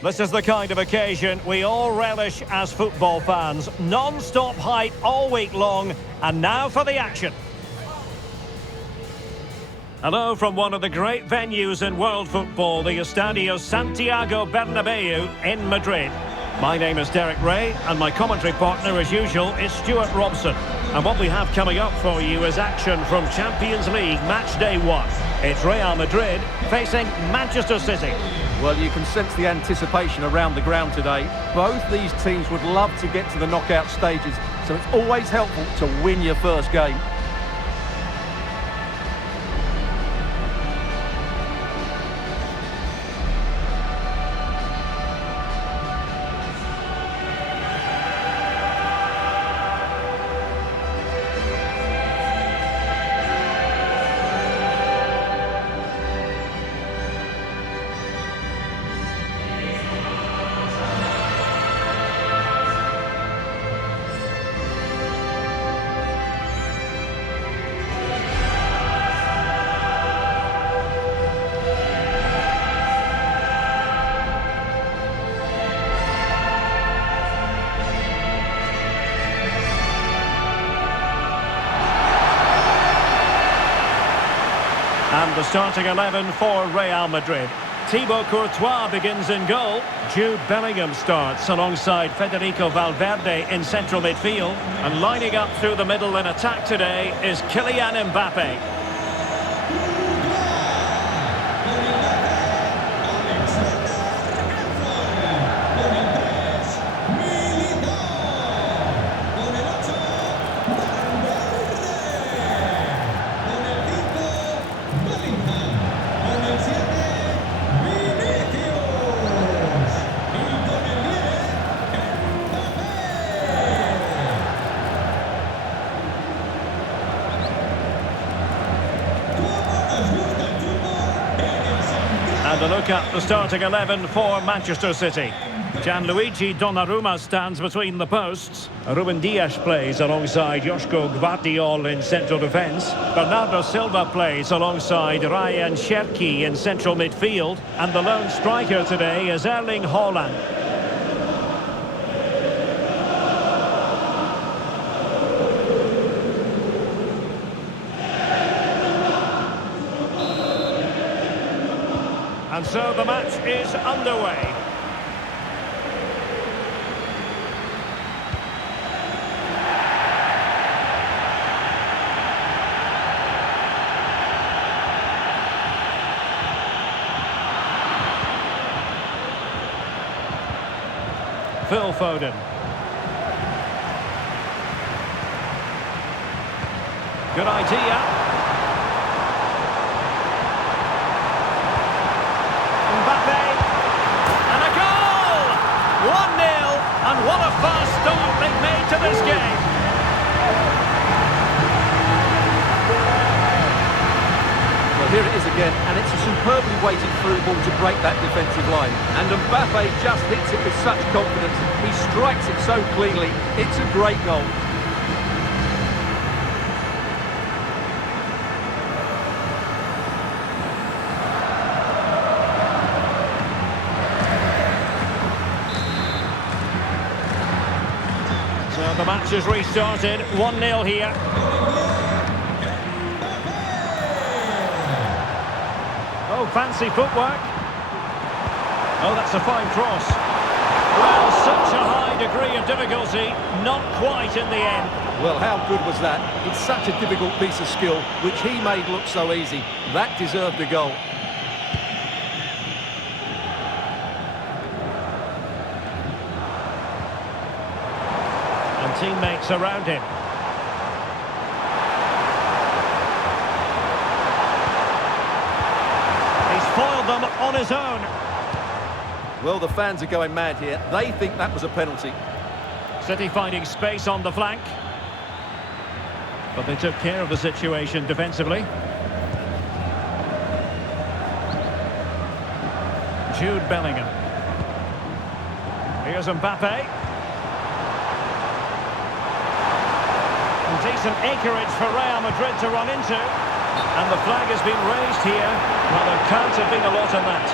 This is the kind of occasion we all relish as football fans. Non-stop hype all week long, and now for the action. Hello from one of the great venues in world football, the Estadio Santiago Bernabeu in Madrid. My name is Derek Ray, and my commentary partner, as usual, is Stuart Robson. And what we have coming up for you is action from Champions League Match Day 1. It's Real Madrid facing Manchester City. Well, you can sense the anticipation around the ground today. Both these teams would love to get to the knockout stages, so it's always helpful to win your first game. And the starting 11 for Real Madrid. Thibaut Courtois begins in goal. Jude Bellingham starts alongside Federico Valverde in central midfield. And lining up through the middle in attack today is Kylian Mbappé. And a look at the starting 11 for Manchester City. Gianluigi Donnarumma stands between the posts. Ruben Dias plays alongside Joško Gvardiol in central defence. Bernardo Silva plays alongside Ryan Cherki in central midfield. And the lone striker today is Erling Haaland. And so the match is underway. Phil Foden. Good idea. Mbappé, and a goal! 1-0, and what a fast start they've made to this game. Well, here it is again, and it's a superbly weighted through ball to break that defensive line. And Mbappé just hits it with such confidence. He strikes it so cleanly. It's a great goal. So the match is restarted, 1-0 here. Oh, fancy footwork. Oh, that's a fine cross. Well, such a high degree of difficulty, not quite in the end. Well, how good was that? It's such a difficult piece of skill, which he made look so easy. That deserved a goal. Teammates around him. He's foiled them on his own. Well, the fans are going mad here. They think that was a penalty. City finding space on the flank. But they took care of the situation defensively. Jude Bellingham. Here's Mbappé. Decent acreage for Real Madrid to run into. And the flag has been raised here. Well, there can't have been a lot of that.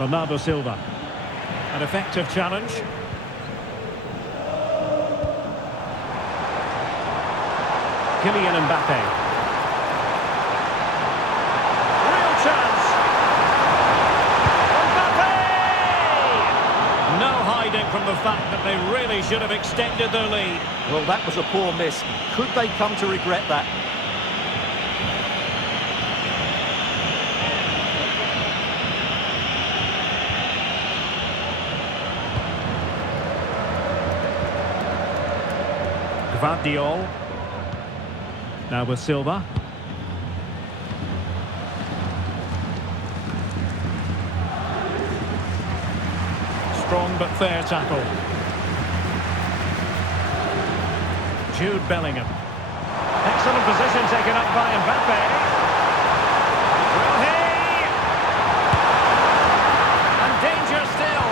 Bernardo Silva. An effective challenge. Kylian Mbappé. Real chance. Mbappé! No hiding from the fact that they really should have extended their lead. Well, that was a poor miss. Could they come to regret that? Gvardiol. Now with Silva. Strong but fair tackle. Jude Bellingham. Excellent position taken up by Mbappé. Will he? And danger still.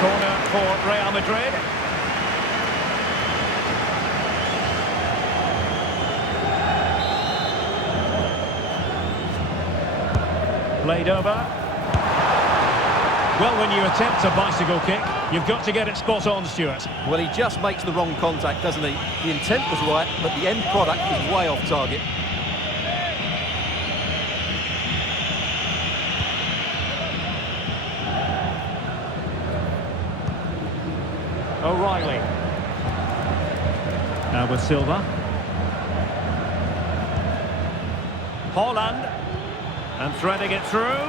Corner for Real Madrid. Played over. Well, when you attempt a bicycle kick, you've got to get it spot on, Stuart. Well, he just makes the wrong contact, doesn't he? The intent was right, but the end product is way off target. O'Reilly. Now with Silva. Haaland. And threading it through. And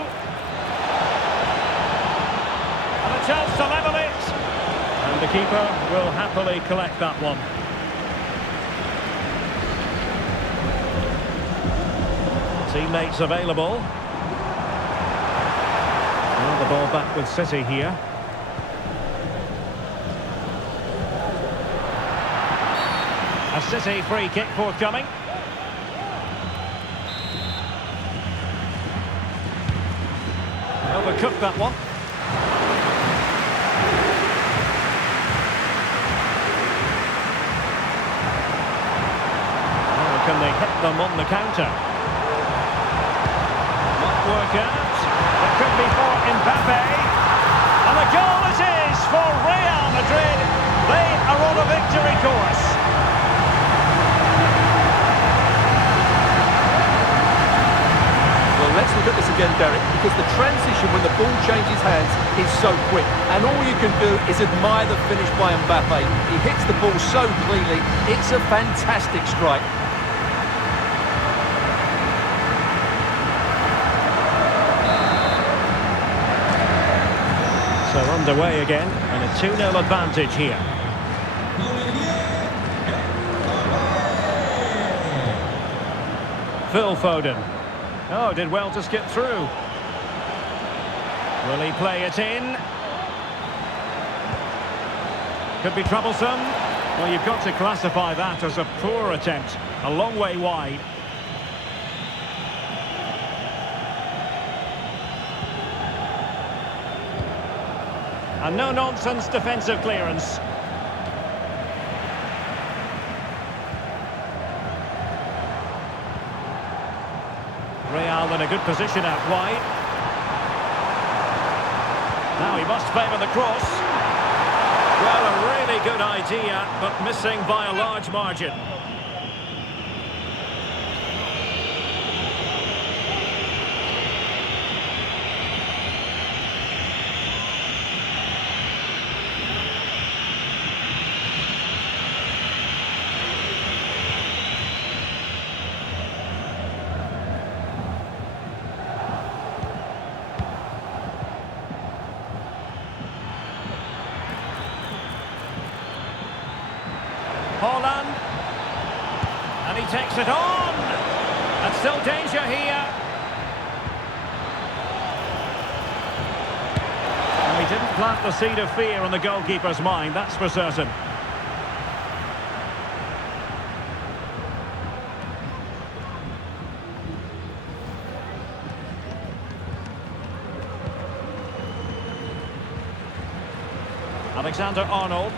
a chance to level it. And the keeper will happily collect that one. Teammates available. Well, the ball back with City here. A City free kick forthcoming. Overcooked that one. Oh, can they hit them on the counter? Might work out. It could be for Mbappé. And a goal it is for Real Madrid. They are on a victory course. Let's look at this again, Derek, because the transition when the ball changes hands is so quick. And all you can do is admire the finish by Mbappe. He hits the ball so cleanly. It's a fantastic strike. So underway again, and a 2-0 advantage here. Phil Foden. Oh, did well to skip through. Will he play it in? Could be troublesome. Well, you've got to classify that as a poor attempt. A long way wide. A no-nonsense defensive clearance. Real in a good position out wide. Now he must favour the cross. Well, a really good idea, but missing by a large margin. Haaland, and he takes it on, and still danger here. And he didn't plant the seed of fear on the goalkeeper's mind, that's for certain. Alexander-Arnold.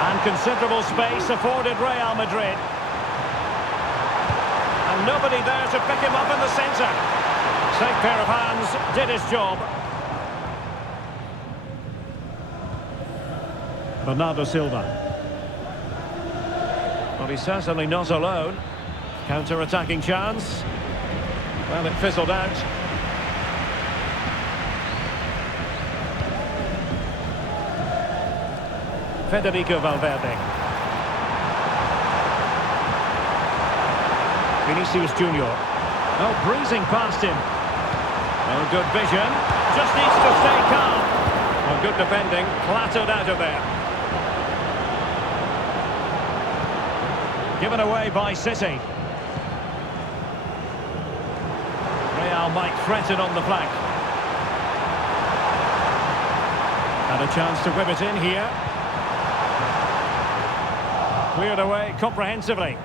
And considerable space afforded Real Madrid. And nobody there to pick him up in the centre. Safe pair of hands, did his job. Bernardo Silva. Well, he's certainly not alone. Counter-attacking chance. Well, it fizzled out. Federico Valverde. Vinicius Junior. Oh, breezing past him. Oh, good vision. Just needs to stay calm. Well, good defending. Clattered out of there. Given away by City. Real might threaten on the flank. And a chance to whip it in here. Cleared away comprehensively.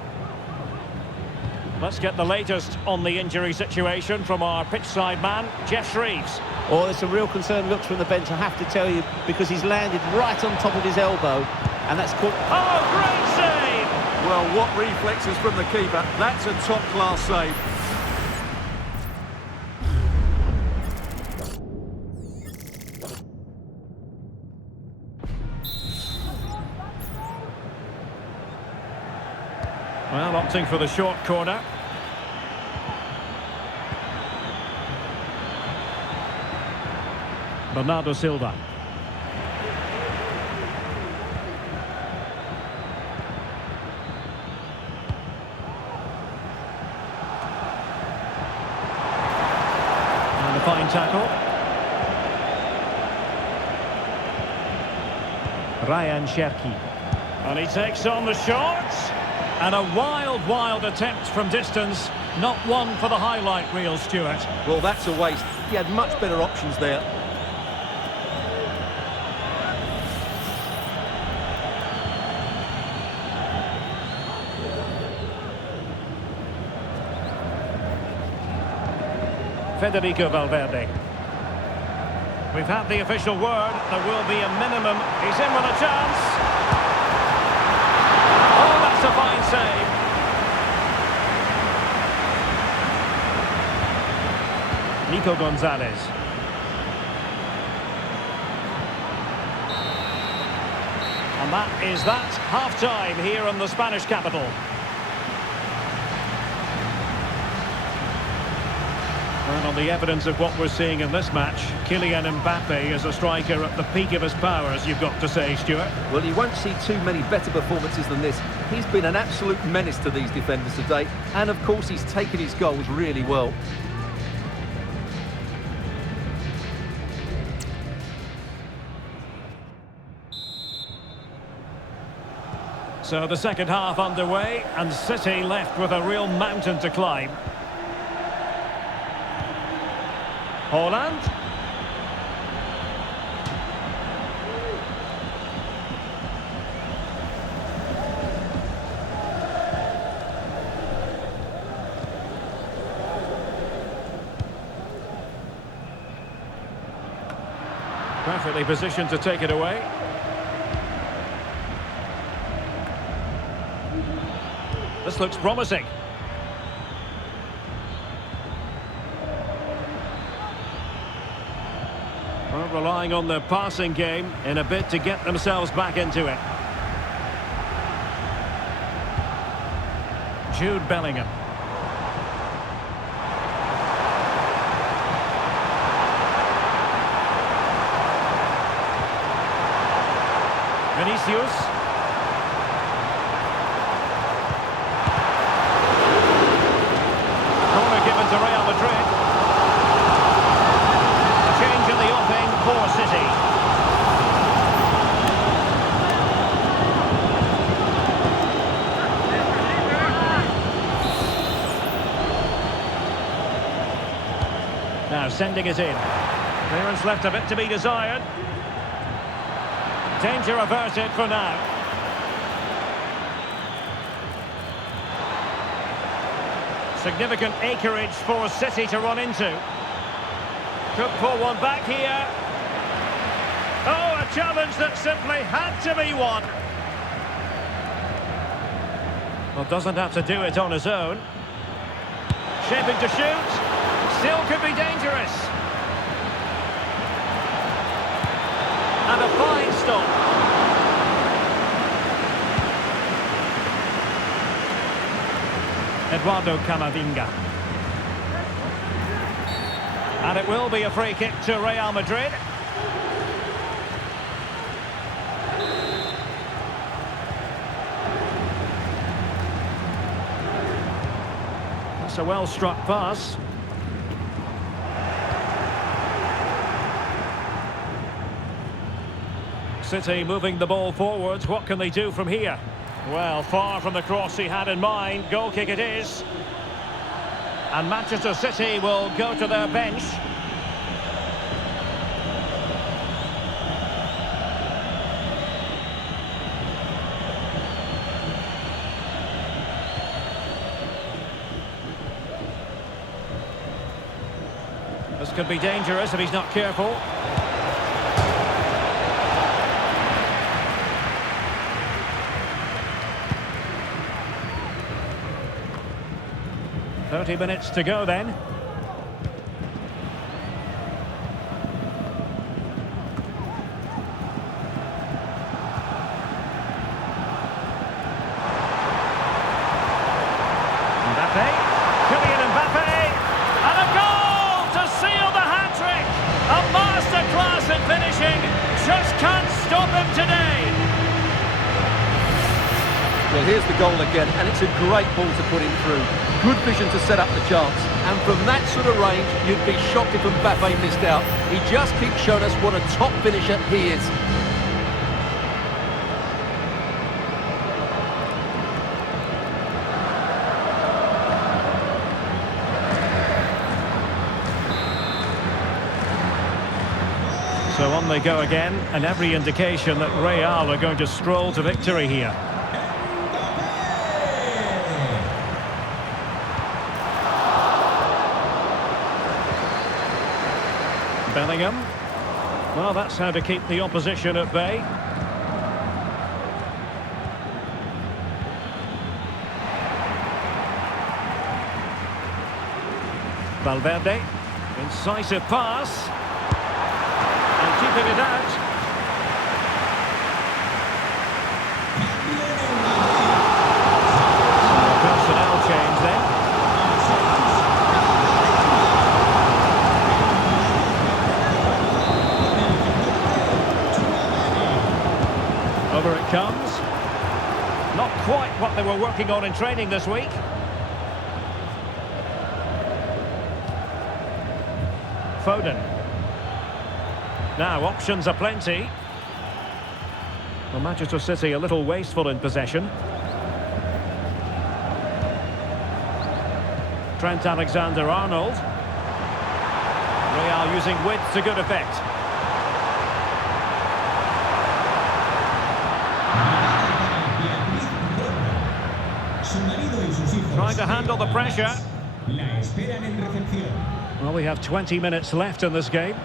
Let's get the latest on the injury situation from our pitchside man, Jeff Shreves. Oh, there's some real concerned looks from the bench, I have to tell you, because he's landed right on top of his elbow, and that's caught... Oh, great save! Well, what reflexes from the keeper. That's a top-class save. Well, opting for the short corner. Bernardo Silva. And a fine tackle. Ryan Cherki. And he takes on the shot. And a wild, wild attempt from distance. Not one for the highlight reel, Stuart. Well, that's a waste. He had much better options there. Federico Valverde. We've had the official word. There will be a minimum. He's in with a chance. Oh, that's a fine save. Nico Gonzalez. And that is that. Half-time here in the Spanish capital. And on the evidence of what we're seeing in this match, Kylian Mbappé is a striker at the peak of his powers, you've got to say, Stuart. Well, you won't see too many better performances than this. He's been an absolute menace to these defenders today, and of course he's taken his goals really well. So the second half underway, and City left with a real mountain to climb. Haaland. Perfectly positioned to take it away. This looks promising. Well, relying on their passing game in a bid to get themselves back into it. Jude Bellingham. Vinicius. Corner given to Real Madrid. A change in the offing for City. Now sending it in. Clearance left a bit to be desired. Danger averted for now. Significant acreage for City to run into. Could pull one back here. Oh, a challenge that simply had to be won. Well, doesn't have to do it on his own. Shaping to shoot. Still could be dangerous. And a fine stop. Eduardo Camavinga. And it will be a free kick to Real Madrid. That's a well-struck pass. City moving the ball forwards. What can they do from here? Well, far from the cross he had in mind. Goal kick it is. And Manchester City will go to their bench. This could be dangerous if he's not careful. "30 minutes to go then." Mbappé, Kylian Mbappé, and a goal to seal the hat-trick! A masterclass in finishing, just can't stop him today! Well, here's the goal again, and it's a great ball to put him through. Good vision to set up the chance, and from that sort of range, you'd be shocked if Mbappé missed out. He just keeps showing us what a top finisher he is. So on they go again, and every indication that Real are going to stroll to victory here. Bellingham. Well, that's how to keep the opposition at bay. Valverde. Incisive pass. And keeping it out. So a personnel change then. Over it comes. Not quite what they were working on in training this week. Foden. Now, options are plenty. Well, Manchester City a little wasteful in possession. Trent Alexander-Arnold. Real using width to good effect. Trying to handle the pressure. Well, we have 20 minutes left in this game.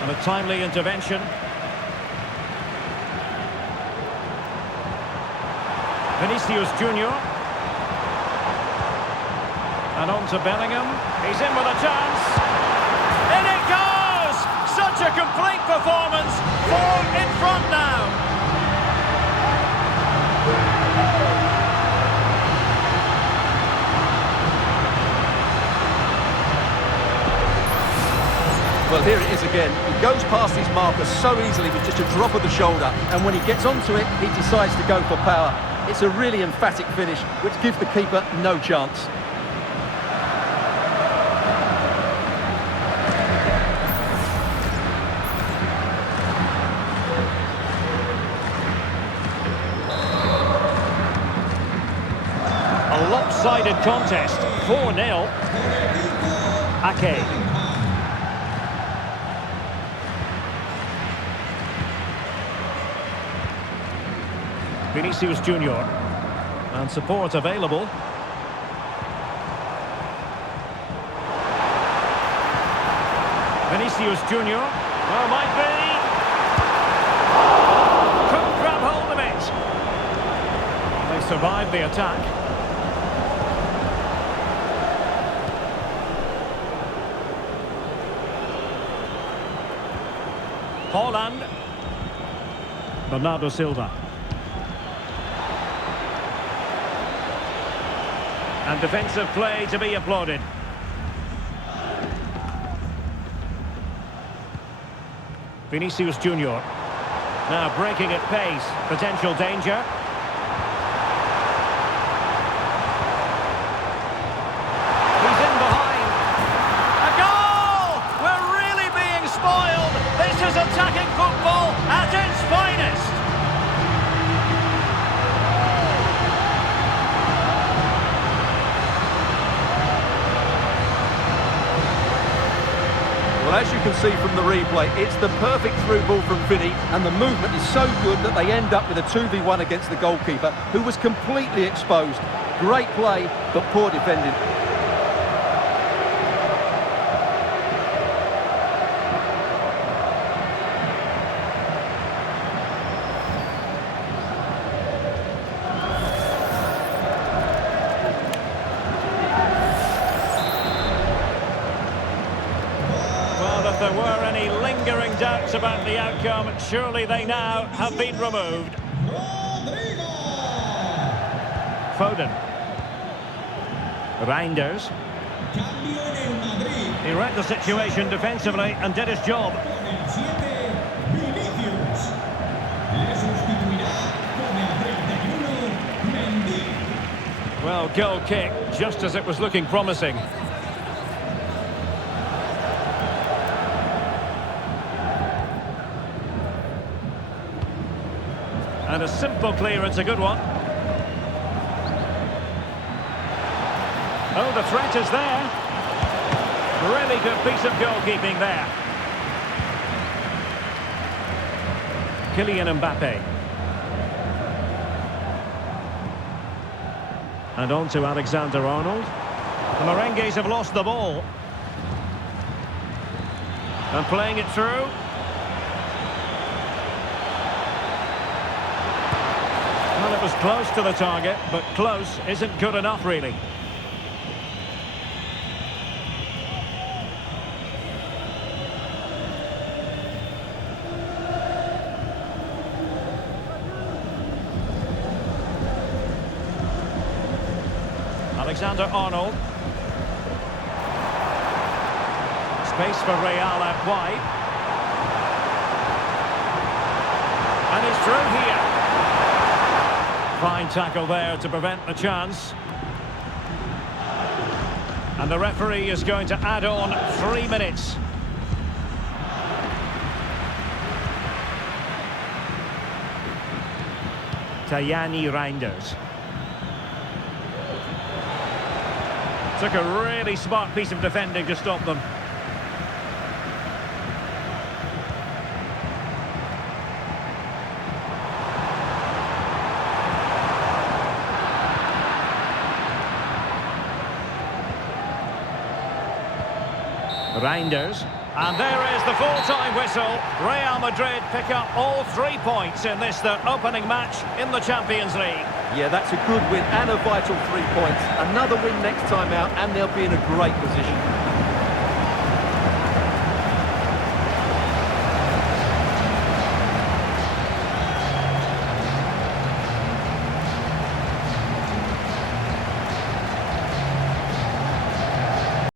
And a timely intervention. Vinicius Junior. And on to Bellingham. He's in with a chance. In it goes! Such a complete performance. 4 in front now. Well, here it is again. He goes past his marker so easily with just a drop of the shoulder, and when he gets onto it, he decides to go for power. It's a really emphatic finish, which gives the keeper no chance. A lopsided contest, 4-0. Ake. Vinicius Junior. And support available. Vinicius Junior. Well, might be. Couldn't grab hold of it. They survived the attack. Haaland. Bernardo Silva. And defensive play to be applauded. Vinicius Junior. Now breaking at pace. Potential danger. He's in behind. A goal! We're really being spoiled. This is attacking football at its finest. Well, as you can see from the replay, it's the perfect through ball from Vinny, and the movement is so good that they end up with a 2v1 against the goalkeeper, who was completely exposed. Great play, but poor defending. If there were any lingering doubts about the outcome, surely they now have been removed. Foden. Reinders. He read the situation defensively and did his job. Well, goal kick, just as it was looking promising. And a simple clearance, a good one. Oh, the threat is there. Really good piece of goalkeeping there. Kylian Mbappé. And on to Alexander-Arnold. The Merengues have lost the ball. And playing it through. Well, it was close to the target, but close isn't good enough, really. Alexander-Arnold. Space for Real out wide. And he's through here. Fine tackle there to prevent the chance. And the referee is going to add on 3 minutes. Tajani Reinders. Took a really smart piece of defending to stop them. Reinders. And there is the full-time whistle. Real Madrid pick up all 3 points in this, their opening match in the Champions League. Yeah, that's a good win and a vital 3 points. Another win next time out, and they'll be in a great position.